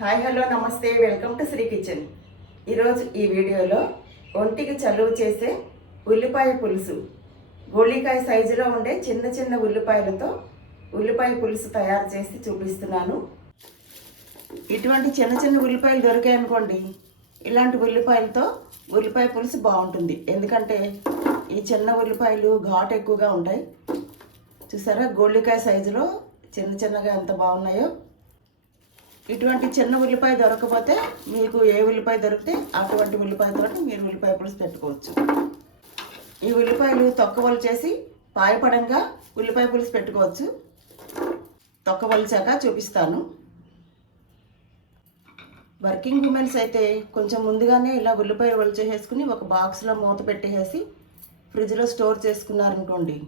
Hi hello నమస్తే, welcome to Shri kitchen. ఈరోజు ఈ వీడియోలో ఒంటికి చలువ చేసే ఉల్లిపాయ పులుసు, గోళీకాయ సైజులో ఉండే చిన్న చిన్న ఉల్లిపాయలతో ఉల్లిపాయ పులుసు తయారు చేసి చూపిస్తున్నాను. ఇటువంటి చిన్న చిన్న ఉల్లిపాయలు దొరికాయనుకోండి, ఇలాంటి ఉల్లిపాయలతో ఉల్లిపాయ పులుసు బాగుంటుంది. ఎందుకంటే ఈ చిన్న ఉల్లిపాయలు ఘాటు ఎక్కువగా ఉంటాయి. చూసారా గోళీకాయ సైజులో చిన్న చిన్నగా ఎంత బాగున్నాయో. ఇటువంటి చిన్న ఉల్లిపాయ దొరకకపోతే మీకు ఏ ఉల్లిపాయ దొరికితే అటువంటి ఉల్లిపాయతో మీరు ఉల్లిపాయ పులుసు పెట్టుకోవచ్చు. ఈ ఉల్లిపాయలు తొక్కవలు చేసి పాయపడంగా ఉల్లిపాయ పులుసు పెట్టుకోవచ్చు. తొక్కవలిచాక చూపిస్తాను. వర్కింగ్ ఉమెన్స్ అయితే కొంచెం ముందుగానే ఇలా ఉల్లిపాయ ఒలిచేసేసుకుని ఒక బాక్స్లో మూత పెట్టేసి ఫ్రిడ్జ్లో స్టోర్ చేసుకున్నారనుకోండి,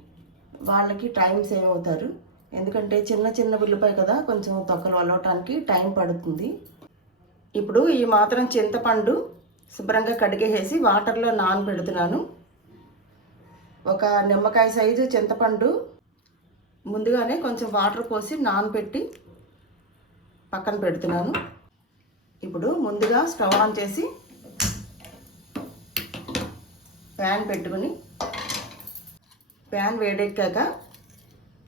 వాళ్ళకి టైం సేవ్ అవుతారు. ఎందుకంటే చిన్న చిన్న ఉల్లిపాయ కదా, కొంచెం తొక్కలు వలవటానికి టైం పడుతుంది. ఇప్పుడు ఈ మాత్రం చింతపండు శుభ్రంగా కడిగేసి వాటర్లో నానబెడుతున్నాను. ఒక నిమ్మకాయ సైజు చింతపండు ముందుగానే కొంచెం వాటర్ పోసి నానబెట్టి పక్కన పెడుతున్నాను. ఇప్పుడు ముందుగా స్టవ్ ఆన్ చేసి ప్యాన్ పెట్టుకుని, ప్యాన్ వేడెక్కాక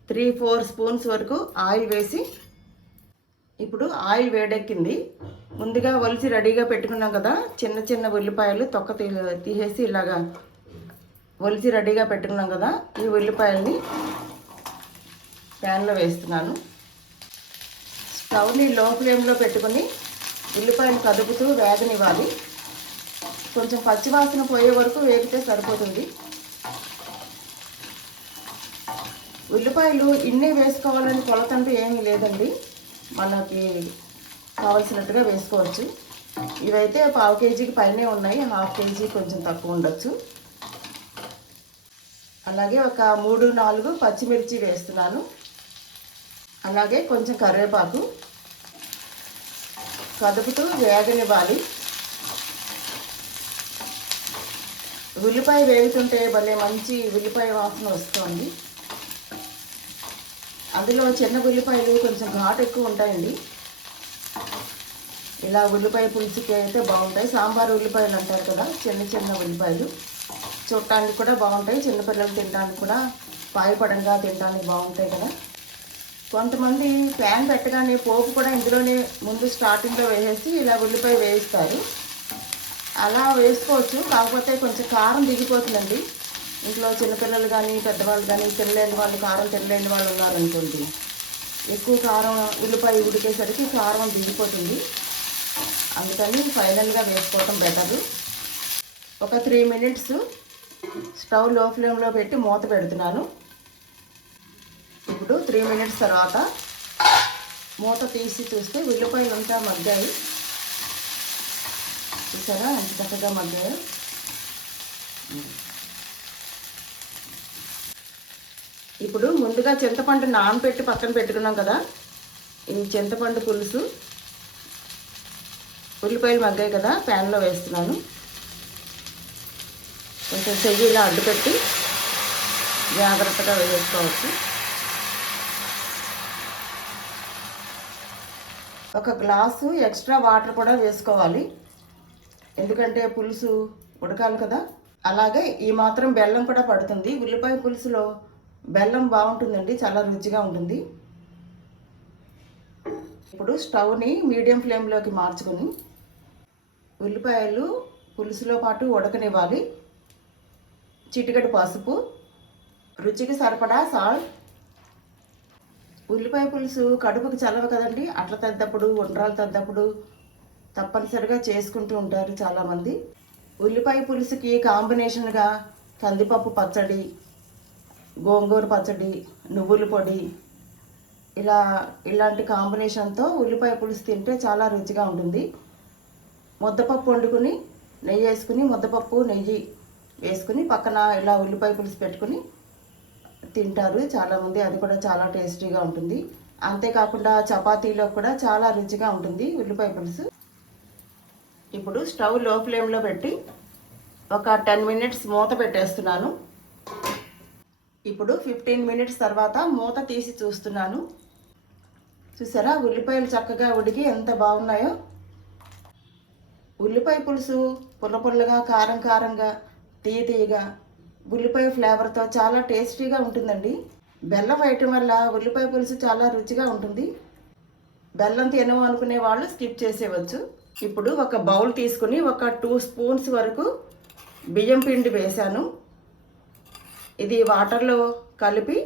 3-4 స్పూన్స్ వరకు ఆయిల్ వేసి, ఇప్పుడు ఆయిల్ వేడెక్కింది. ముందుగా ఒలిచి రెడీగా పెట్టుకున్నాం కదా చిన్న చిన్న ఉల్లిపాయలు, తొక్క తీసేసి ఇలాగా ఒలిచి రెడీగా పెట్టుకున్నాం కదా, ఈ ఉల్లిపాయల్ని ప్యాన్లో వేస్తున్నాను. స్టవ్ని లో ఫ్లేమ్లో పెట్టుకుని ఉల్లిపాయలు కదుపుతూ వేగనివ్వాలి. కొంచెం పచ్చివాసన పోయే వరకు వేగితే సరిపోతుంది. ఉల్లిపాయలు ఇన్నే వేసుకోవాలని కొలతంటూ ఏమీ లేదండి, మనకి కావలసినట్టుగా వేసుకోవచ్చు. ఇవైతే 1/2 కేజీకి పైనే ఉన్నాయి, 1/2 కేజీ కొంచెం తక్కువ ఉండొచ్చు. అలాగే ఒక 3-4 పచ్చిమిర్చి వేస్తున్నాను. అలాగే కొంచెం కరివేపాకు కదుపుతూ వేగనివ్వాలి. ఉల్లిపాయ వేగుతుంటే భలే మంచి ఉల్లిపాయ వాసన వస్తుంది. అందులో చిన్న ఉల్లిపాయలు కొంచెం ఘాటు ఎక్కువ ఉంటాయండి. ఇలా ఉల్లిపాయ పులుసుకి అయితే బాగుంటాయి. సాంబార్ ఉల్లిపాయలు అంటారు కదా, చిన్న చిన్న ఉల్లిపాయలు చూడటానికి కూడా బాగుంటాయి. చిన్నపిల్లలు తినడానికి కూడా పాయపడంగా తినడానికి బాగుంటాయి కదా. కొంతమంది ప్యాన్ పెట్టగానే పోపు కూడా ఇందులోనే ముందు స్టార్టింగ్లో వేసేసి ఇలా ఉల్లిపాయ వేయిస్తారు. అలా వేసుకోవచ్చు, కాకపోతే కొంచెం కారం దిగిపోతుందండి. ఇంట్లో చిన్నపిల్లలు కానీ పెద్దవాళ్ళు కానీ తినలేని వాళ్ళు, కారం తినలేని వాళ్ళు ఉన్నారనుకోండి, ఎక్కువ కారం ఉల్లిపాయ ఉడికేసరికి కారం దిగిపోతుంది. అందుకని ఫైనల్గా వేసుకోవటం బెటరు. ఒక 3 మినిట్స్ స్టవ్ లో ఫ్లేమ్లో పెట్టి మూత పెడుతున్నాను. ఇప్పుడు 3 మినిట్స్ తర్వాత మూత తీసి చూస్తే ఉల్లిపాయలు అంతా మగ్గాయి. చూసారా ఎంత చక్కగా మగ్గాయో. ఇప్పుడు ముందుగా చింతపండు నానబెట్టి పక్కన పెట్టుకున్నాం కదా, ఈ చింతపండు పులుసు ఉల్లిపాయలు మగ్గాయి కదా ప్యాన్లో వేస్తున్నాను. కొంచెం చెయ్యి ఇలా అడ్డుపెట్టి జాగ్రత్తగా వేసుకోవచ్చు. ఒక గ్లాసు ఎక్స్ట్రా వాటర్ కూడా వేసుకోవాలి, ఎందుకంటే పులుసు ఉడకాలి కదా. అలాగే ఈ మాత్రం బెల్లం కూడా పడుతుంది. ఉల్లిపాయ పులుసులో బెల్లం బాగుంటుందండి, చాలా రుచిగా ఉంటుంది. ఇప్పుడు స్టవ్ని మీడియం ఫ్లేమ్లోకి మార్చుకొని ఉల్లిపాయలు పులుసులో పాటు ఉడకనివ్వాలి. చిటికెడు పసుపు, రుచికి సరిపడా సాల్ట్. ఉల్లిపాయ పులుసు కడుపుకి చల్లవ కదండి, అట్ల తద్దప్పుడు ఉండ్రాలు తద్దప్పుడు తప్పనిసరిగా చేసుకుంటూ ఉంటారు చాలామంది. ఉల్లిపాయ పులుసుకి కాంబినేషన్గా కందిపప్పు పచ్చడి, గోంగూర పచ్చడి, నువ్వుల పొడి, ఇలాంటి కాంబినేషన్తో ఉల్లిపాయ పులుసు తింటే చాలా రుచిగా ఉంటుంది. ముద్దపప్పు వండుకుని నెయ్యి వేసుకుని, ముద్దపప్పు నెయ్యి వేసుకుని పక్కన ఇలా ఉల్లిపాయ పులుసు పెట్టుకుని తింటారు చాలామంది. అది కూడా చాలా టేస్టీగా ఉంటుంది. అంతేకాకుండా చపాతీలో కూడా చాలా రుచిగా ఉంటుంది ఉల్లిపాయ పులుసు. ఇప్పుడు స్టవ్ లో ఫ్లేమ్లో పెట్టి ఒక 10 మినిట్స్ మూత పెట్టేస్తున్నాను. ఇప్పుడు 15 మినిట్స్ తర్వాత మూత తీసి చూస్తున్నాను. చూసారా ఉల్లిపాయలు చక్కగా ఉడికి ఎంత బాగున్నాయో. ఉల్లిపాయ పులుసు పుల్ల పుల్లగా, కారం కారంగా, తీయగా, ఉల్లిపాయ ఫ్లేవర్తో చాలా టేస్టీగా ఉంటుందండి. బెల్లం వేయటం వల్ల ఉల్లిపాయ పులుసు చాలా రుచిగా ఉంటుంది. బెల్లం తినము అనుకునే వాళ్ళు స్కిప్ చేసేవచ్చు. ఇప్పుడు ఒక బౌల్ తీసుకుని ఒక 2 స్పూన్స్ వరకు బియ్యం పిండి వేశాను. ఇది వాటర్లో కలిపి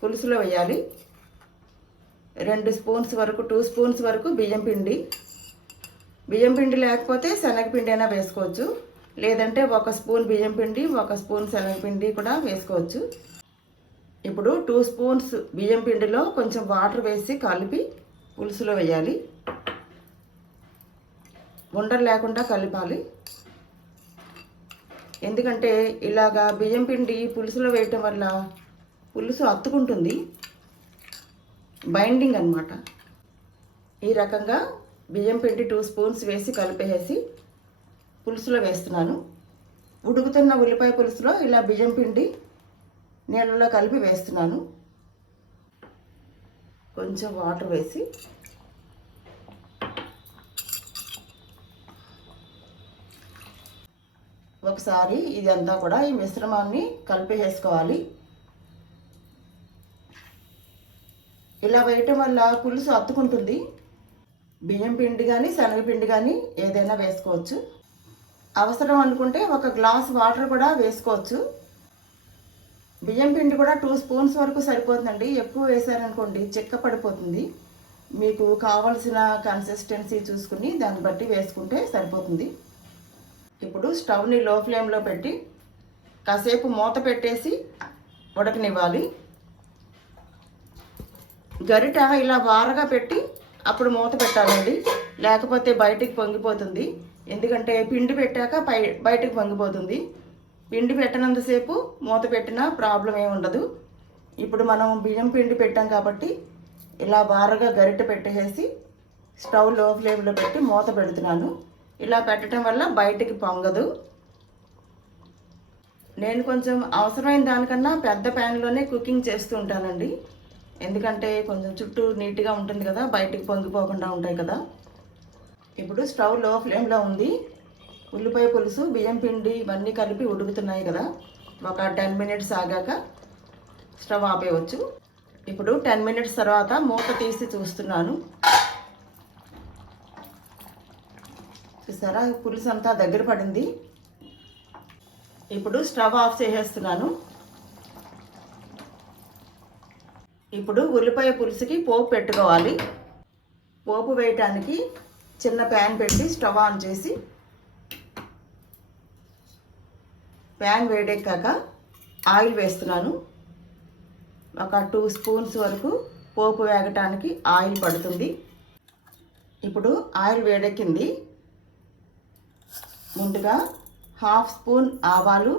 పులుసులో వేయాలి. 2 స్పూన్స్ వరకు 2 స్పూన్స్ వరకు బియ్యం పిండి. బియ్యం పిండి లేకపోతే శనగపిండి అయినా వేసుకోవచ్చు, లేదంటే 1 స్పూన్ బియ్యం పిండి 1 స్పూన్ శనగపిండి కూడా వేసుకోవచ్చు. ఇప్పుడు 2 స్పూన్స్ బియ్యం పిండిలో కొంచెం వాటర్ వేసి కలిపి పులుసులో వేయాలి. ఉండలు లేకుండా కలపాలి. ఎందుకంటే ఇలాగా బియ్యం పిండి పులుసులో వేయటం వల్ల పులుసు అత్తుకుంటుంది, బైండింగ్ అన్నమాట. ఈ రకంగా బియ్యం పిండి 2 స్పూన్స్ వేసి కలిపేసి పులుసులో వేస్తున్నాను. ఉడుకుతున్న ఉల్లిపాయ పులుసులో ఇలా బియ్యం పిండి నీళ్ళలో కలిపి వేస్తున్నాను. కొంచెం వాటర్ వేసి ఒకసారి ఇదంతా కూడా ఈ మిశ్రమాన్ని కలిపేసుకోవాలి. ఇలా వేయటం వల్ల పులుసు అత్తుకుంటుంది. బియ్యం పిండి కానీ శనగపిండి కానీ ఏదైనా వేసుకోవచ్చు. అవసరం అనుకుంటే 1 గ్లాస్ వాటర్ కూడా వేసుకోవచ్చు. బియ్యం పిండి కూడా 2 స్పూన్స్ వరకు సరిపోతుందండి. ఎక్కువ వేసారనుకోండి చిక్క పడిపోతుంది. మీకు కావలసిన కన్సిస్టెన్సీ చూసుకుని దాన్ని బట్టి వేసుకుంటే సరిపోతుంది. ఇప్పుడు స్టవ్ని లో ఫ్లేమ్లో పెట్టి కాసేపు మూత పెట్టేసి ఉడకనివ్వాలి. గరిట ఇలా వారగా పెట్టి అప్పుడు మూత పెట్టాలండి, లేకపోతే బయటికి పొంగిపోతుంది. ఎందుకంటే పిండి పెట్టాక బయటికి పొంగిపోతుంది. పిండి పెట్టినంతసేపు మూత పెట్టినా ప్రాబ్లం ఏమి ఉండదు. ఇప్పుడు మనం బియ్యం పిండి పెట్టాం కాబట్టి ఇలా వారగా గరిట పెట్టేసి స్టవ్ లో ఫ్లేమ్లో పెట్టి మూత పెడుతున్నాను. ఇలా పెట్టడం వల్ల బయటికి పొంగదు. నేను కొంచెం అవసరమైన దానికన్నా పెద్ద ప్యాన్లోనే కుకింగ్ చేస్తూ ఉంటానండి. ఎందుకంటే కొంచెం చుట్టూ నీట్గా ఉంటుంది కదా, బయటికి పొంగిపోకుండా ఉంటాయి కదా. ఇప్పుడు స్టవ్ లో ఫ్లేమ్లో ఉంది. ఉల్లిపాయ పులుసు బియ్యం పిండి ఇవన్నీ కలిపి ఉడుకుతున్నాయి కదా. ఒక 10 మినిట్స్ ఆగాక స్టవ్ ఆపేయవచ్చు. ఇప్పుడు 10 మినిట్స్ తర్వాత మూత తీసి చూస్తున్నాను. చూసారా పులుసు అంతా దగ్గర పడింది. ఇప్పుడు స్టవ్ ఆఫ్ చేసేస్తున్నాను. ఇప్పుడు ఉల్లిపాయ పులుసుకి పోపు పెట్టుకోవాలి. పోపు వేయటానికి చిన్న ప్యాన్ పెట్టి స్టవ్ ఆన్ చేసి ప్యాన్ వేడెక్కాక ఆయిల్ వేస్తున్నాను. ఒక 2 స్పూన్స్ వరకు పోపు వేగటానికి ఆయిల్ పడుతుంది. ఇప్పుడు ఆయిల్ వేడెక్కింది. ముందుగా 1/2 స్పూన్ ఆవాలు,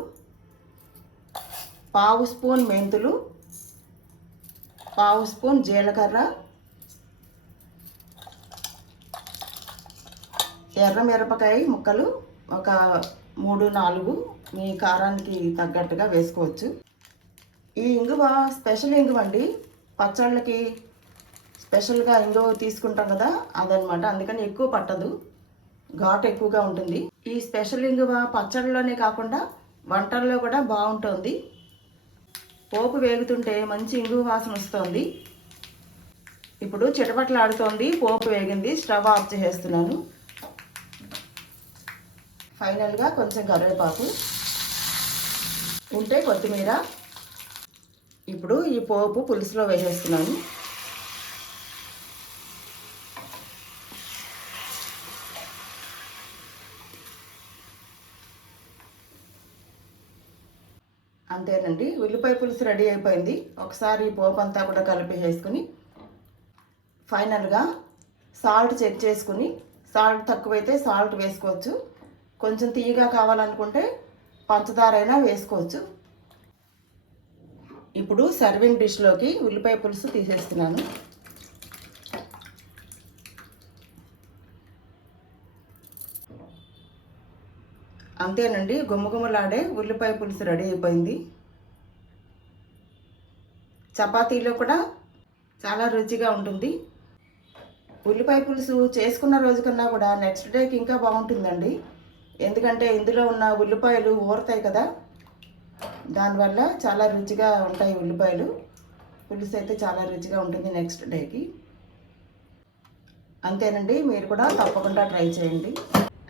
1/2 స్పూన్ మెంతులు, 1/2 స్పూన్ జీలకర్ర, ఎర్రమిరపకాయ ముక్కలు ఒక 3-4 మీ కారానికి తగ్గట్టుగా వేసుకోవచ్చు. ఈ ఇంగువ స్పెషల్ ఇంగువ అండి. పచ్చళ్ళకి స్పెషల్గా ఇంగువ తీసుకుంటాం కదా, అదనమాట. అందుకని ఎక్కువ పట్టదు, ఘాటు ఎక్కువగా ఉంటుంది. ఈ స్పెషల్ ఇంగువ పచ్చళ్ళలోనే కాకుండా వంటల్లో కూడా బాగుంటుంది. పోపు వేగుతుంటే మంచి ఇంగువ వాసన వస్తుంది. ఇప్పుడు చిటపటలాడుతోంది, పోపు వేగింది. స్టవ్ ఆఫ్ చేసేస్తున్నాను. ఫైనల్గా కొంచెం కరివేపాకు ఉంటే కొత్తిమీర. ఇప్పుడు ఈ పోపు పులుసులో వేసేస్తున్నాను. అంతేనండి, ఉల్లిపాయ పులుసు రెడీ అయిపోయింది. ఒకసారి పోపు అంతా కూడా కలిపేసుకుని ఫైనల్గా సాల్ట్ చెక్ చేసుకుని, సాల్ట్ తక్కువైతే సాల్ట్ వేసుకోవచ్చు. కొంచెం తీయగా కావాలనుకుంటే పంచదార అయినా వేసుకోవచ్చు. ఇప్పుడు సర్వింగ్ డిష్లోకి ఉల్లిపాయ పులుసు తీసేస్తున్నాను. అంతేనండి, గుమ్మగుమ్మలాడే ఉల్లిపాయ పులుసు రెడీ అయిపోయింది. చపాతీలో కూడా చాలా రుచిగా ఉంటుంది. ఉల్లిపాయ పులుసు చేసుకున్న రోజు కన్నా కూడా నెక్స్ట్ డేకి ఇంకా బాగుంటుందండి. ఎందుకంటే ఇందులో ఉన్న ఉల్లిపాయలు ఊరతాయి కదా, దానివల్ల చాలా రుచిగా ఉంటాయి ఉల్లిపాయలు. పులుసు అయితే చాలా రుచిగా ఉంటుంది నెక్స్ట్ డేకి. అంతేనండి, మీరు కూడా తప్పకుండా ట్రై చేయండి.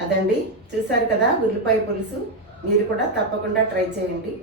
అదండి, చూసారు కదా ఉల్లిపాయ పులుసు. మీరు కూడా తప్పకుండా ట్రై చేయండి.